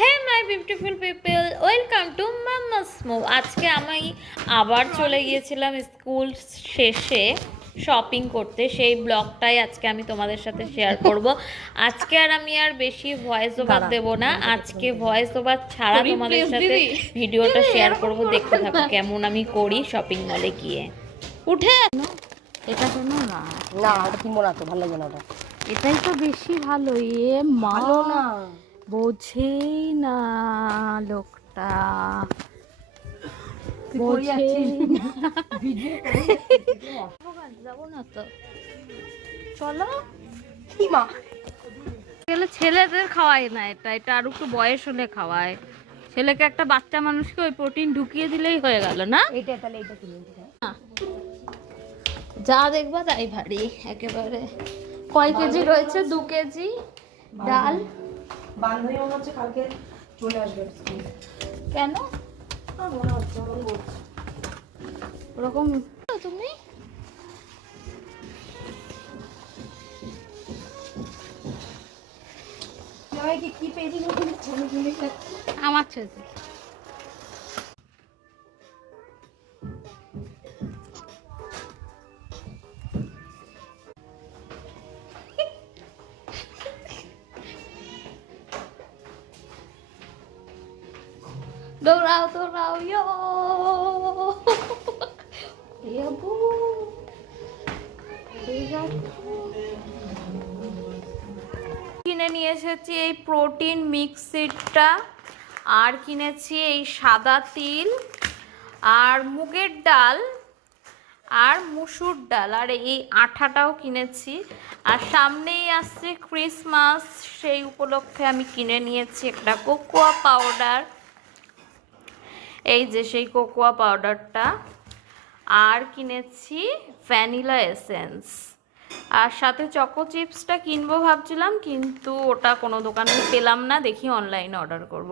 Hey my beautiful people, welcome to Mamma's Move. আজকে আমি আবার চলে গিয়েছিলাম স্কুল শেষে শপিং করতে। সেই ব্লগটাই আজকে আমি তোমাদের সাথে শেয়ার করব। আজকে আমি আর বেশি ভয়েস ওভার দেব না, আজকে ভয়েস ওভার ছাড়া তোমাদের সাথে ভিডিওটা শেয়ার করব। দেখতে থাকো কেমন আমি করি শপিং মলে গিয়ে। উঠে এটা শোনো না, না ওটা কিনবো না, তো ভালো লাগবে না ওটা। এটাই তো বেশি ভালো। ভালো না, বোঝেই না লোকটা, যাবো না তো, চলো। কি মা গেলে ছেলেদের খাওয়ায় না, এটা এটা আর একটু বয়স হলে খাওয়ায়। ছেলেকে একটা বাচ্চা মানুষকে ওই প্রোটিন ঢুকিয়ে দিলেই হয়ে গেল না। এইটা তাহলে এইটা কিনে দিতে। যা দেখবা তাই ভারী একেবারে। কয় কেজি রয়েছে? 2 কেজি ডাল। বান্ধবী মনে হচ্ছে কালকে চলে আসবে। কেন মনে হচ্ছে ওরকম তুমি? কি পেয়েছি আমার ছেলে দৌড়াও দৌড়াও ইয়ো ইয়াবু কিনে নিয়ে এসেছি এই প্রোটিন মিক্সিটটা, আর কিনেছি এই সাদা তিল, আর মুগের ডাল, আর মুসুর ডাল, আর এই আঠাটাও কিনেছি। আর সামনেই আসছে ক্রিসমাস, সেই উপলক্ষে আমি কিনে নিয়েছি একটা কোকোয়া পাউডার। এই যে সেই কোকোয়া পাউডারটা। আর কিনেছি ভ্যানিলা এসেন্স, আর সাথে চকো চিপসটা কিনবো ভাবছিলাম, কিন্তু ওটা কোনো দোকানে পেলাম না, দেখি অনলাইনে অর্ডার করব।